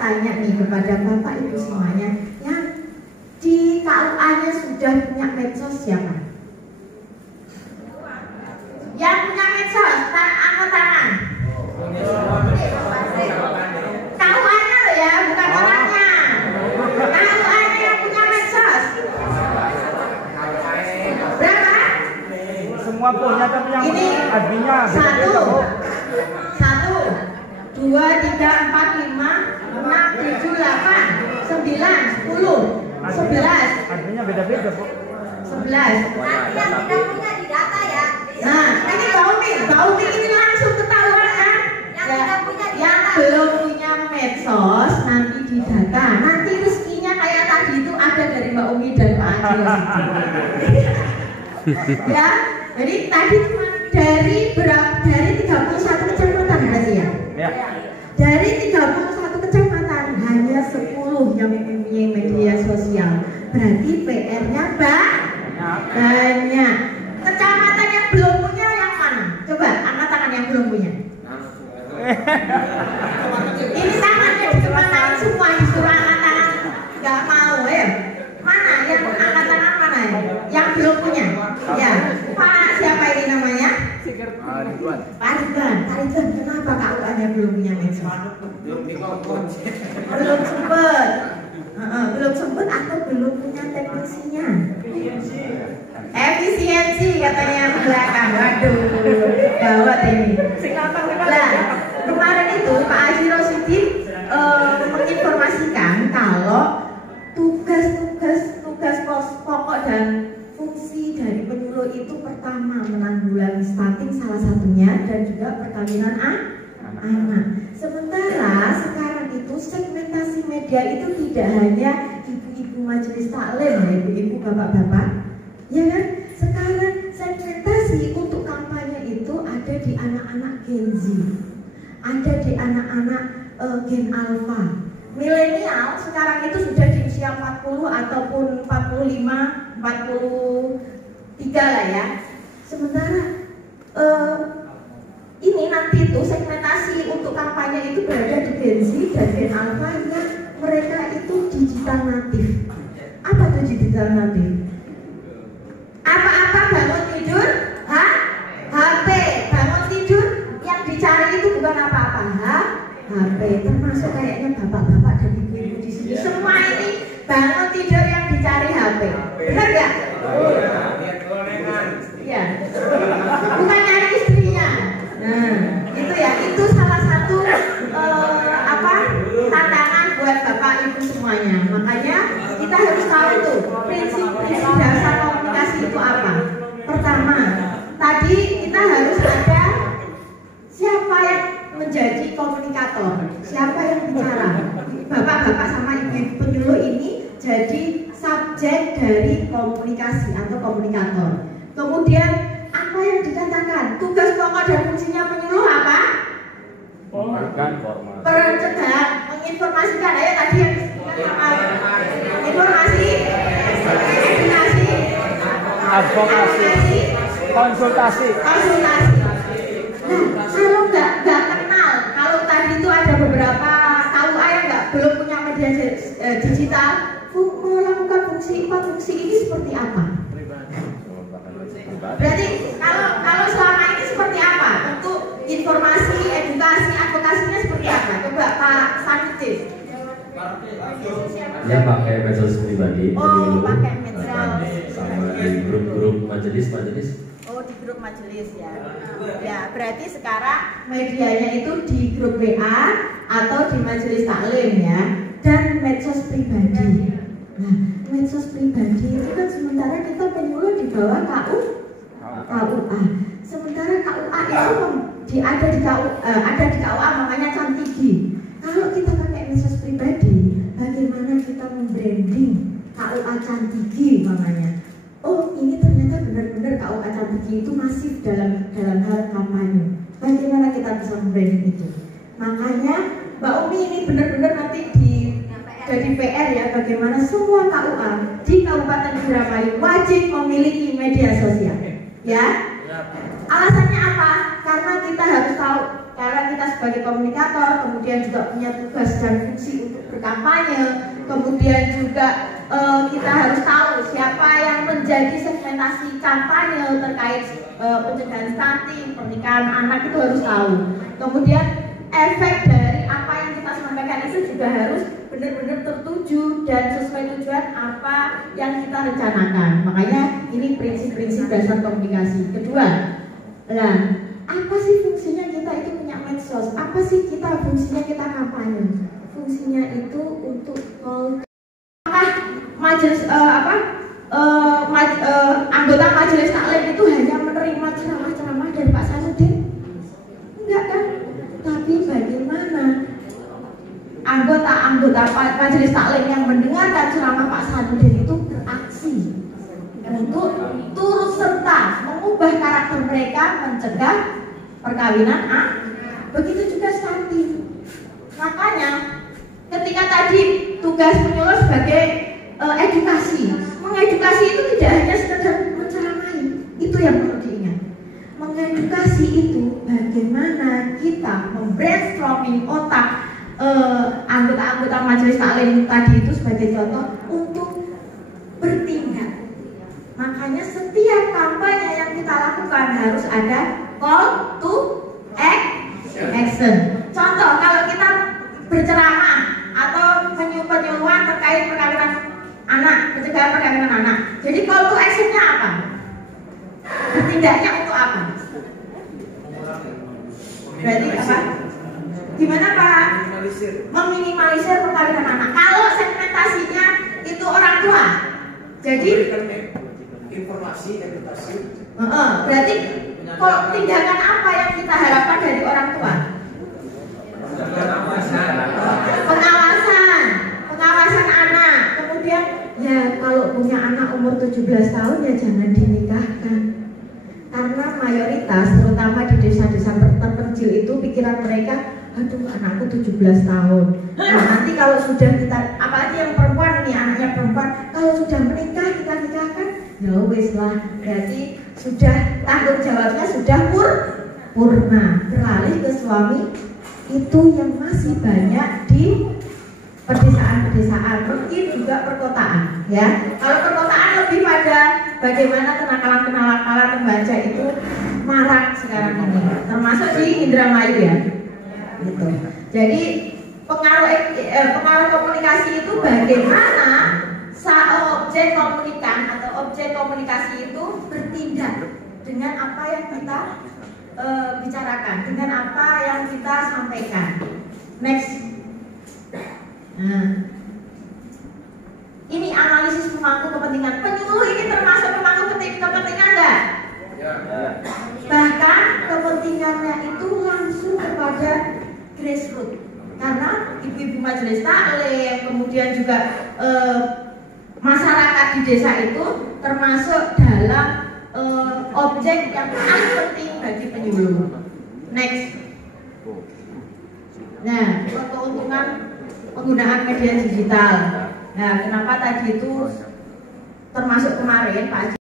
tanya nih kepada Bapak Ibu semuanya, yang di KUA-nya sudah punya medsos siapa? Yang punya medsos, angkat tangan. KUA-nya loh ya, bukan orangnya. KUA-nya yang punya medsos. Berapa? Semua punya, tapi yang ini adminnya 1, 2, 3, 4, 5, 6, 7, 8, 9, 10, 11. Adminnya beda-beda, Bu. 11. Nanti yang tidak punya di data ya. Nah, ini Mbak Umi ini langsung ketahuan kan? Yang belum punya medsos nanti di data. Nanti rezekinya kayak tadi itu ada dari Mbak Umi dan Pak Adil. Ya, jadi tadi cuma dari 31 kecamatan berarti ya? Ya. Dari 31 kecamatan hanya 10 yang mempunyai media sosial. Berarti PR-nya banyak. Kecamatan yang belum punya yang mana? Coba angkat tangan yang belum punya. Ini tangannya dikemanain semua, disuruh angkat tangan. Gak mau ya? Mana yang angkat tangan mana? Yang belum punya? Ya. Pak siapa ini namanya? Pak Ridwan. Kenapa KUA-nya belum punya medsos? Belum sempet atau belum punya teknisinya? Efisiensi katanya yang belakang. Waduh, gawat ini. Nah, kemarin itu Pak Haji Rosidin menginformasikan kalau tugas pokok dan fungsi dari penyuluh itu pertama menanggulangi stunting salah satunya dan juga perkawinan anak. Sementara sekarang itu segmentasi media itu tidak hanya ibu-ibu majelis taklim, ibu-ibu bapak-bapak, ya kan? Sekarang segmentasi untuk kampanye itu ada di anak-anak Gen Z, ada di anak-anak Gen Alpha. Milenial sekarang itu sudah di usia 40 ataupun 45, 43 lah ya. Sementara ini nanti itu segmentasi untuk kampanye itu berada di Gen Z dan Gen Alpha yang mereka itu digital natif. Apa tuh digital natif? Apa-apa bangun tidur, HP. Bangun tidur yang dicari itu bukan apa-apa, HP. Termasuk kayaknya bapak-bapak dan ibu-ibu di sini. Semua ini bangun tidur yang dicari HP. Benar nggak? Iya. Bukan nyari istrinya. Nah, itu ya, itu salah satu tantangan buat bapak ibu semuanya. Makanya kita harus tahu tuh prinsip-prinsip dasar komunikasi itu apa. Pertama, tadi kita harus ada siapa yang menjadi komunikator, siapa yang bicara. Bapak-bapak sama ibu-ibu penyuluh ini jadi subjek dari komunikasi atau komunikator. Kemudian apa yang dikatakan? Tugas pokok dan fungsinya penyuluh apa? Pencegahan, menginformasikan. Ayo tadi yang informasi, edukasi, advokasi, konsultasi. Nah, kalau nggak kenal, kalau tadi itu ada beberapa KUA yang belum punya media digital, melakukan fungsi ini seperti apa? Berarti kalau selama ini seperti apa? Untuk informasi, edukasi, advokasinya seperti apa? Coba Pak Sanutis. Dia pakai medsos pribadi. Oh, pakai medsos. Sama di grup-grup majelis. Oh, di grup majelis ya. Ya, berarti sekarang medianya itu di grup WA atau di majelis taklim ya. Dan medsos pribadi. Nah, medsos pribadi itu kan sementara kita penyuluh di bawah KUA. Sementara KUA itu ada di KUA namanya Cantigi. Kalau kita pakai medsos pribadi, bagaimana kita membranding KUA Cantigi namanya? Oh, ini ternyata benar-benar KUA Cantigi itu masif dalam hal kampanye. Bagaimana kita bisa membranding itu? Makanya Mbak Umi ini benar-benar nanti jadi PR ya, bagaimana semua KUA di Kabupaten Indramayu wajib memiliki media sosial. Ya, alasannya apa? Karena kita harus tahu, karena kita sebagai komunikator, kemudian juga punya tugas dan fungsi untuk berkampanye, kemudian juga kita harus tahu siapa yang menjadi segmentasi kampanye terkait pencegahan stunting, pernikahan anak, itu harus tahu. Kemudian efek dari apa yang kita sampaikan itu juga harus benar-benar tertuju dan sesuai tujuan apa yang kita rencanakan. Makanya ini prinsip-prinsip dasar komunikasi. Kedua, nah, apa sih fungsinya kita itu punya medsos? Apa sih fungsinya kita kampanye? Fungsinya itu untuk majelis anggota majelis taklim itu hanya menerima ceramah-ceramah dari Pak Sanudin? Enggak kan? Tapi bagaimana anggota majelis taklim yang mendengarkan ceramah Pak Sanudin itu beraksi untuk turut serta mengubah karakter mereka, mencegah perkawinan begitu juga stunting. Makanya ketika tadi tugas penyuluh sebagai edukasi, mengedukasi itu tidak hanya sekedar menceramahi, itu yang perlu diingat. Mengedukasi itu bagaimana kita membrainstorming otak anggota-anggota majelis taklim tadi itu sebagai contoh untuk bertindak. Makanya setiap kampanye yang kita lakukan harus ada call to action. Contoh, kalau kita berceramah atau penyuluhan terkait perkawinan anak, pencegahan perkawinan anak, jadi call to actionnya apa? Bertindaknya untuk apa? Berarti apa? Gimana Pak? Meminimalisir perkawinan anak. Kalau segmentasinya itu orang tua, jadi informasi, edukasi. Berarti tindakan apa yang kita harapkan dari orang tua? Pengawasan anak. Kemudian ya kalau punya anak umur 17 tahun ya jangan dinikahkan. Karena mayoritas terutama di desa-desa terpencil itu pikiran mereka, aduh anakku 17 tahun. Nah, nanti kalau sudah kita, apalagi yang perempuan ini, anaknya perempuan, kalau sudah menikah kita nikahkan, ya wis lah, berarti sudah tanggung jawabnya sudah purna, beralih ke suami. Itu yang masih banyak di pedesaan-pedesaan, mungkin juga perkotaan ya. Kalau perkotaan lebih pada bagaimana kenakalan-kenakalan remaja itu marak sekarang ini, termasuk di Indramayu ya gitu. Jadi pengaruh komunikasi itu bagaimana objek komunikan atau objek komunikasi itu bertindak dengan apa yang kita bicarakan, dengan apa yang kita sampaikan. Next. Nah, ini analisis pemangku kepentingan. Penyuluh ini termasuk pemangku kepentingan enggak? Ya. Bahkan kepentingannya itu langsung kepada grassroots. Karena ibu-ibu majelis taklim, kemudian juga masyarakat di desa itu termasuk dalam objek yang paling penting bagi penyuluh. Next. Nah, keuntungan penggunaan media digital. Nah, kenapa tadi itu termasuk kemarin Pak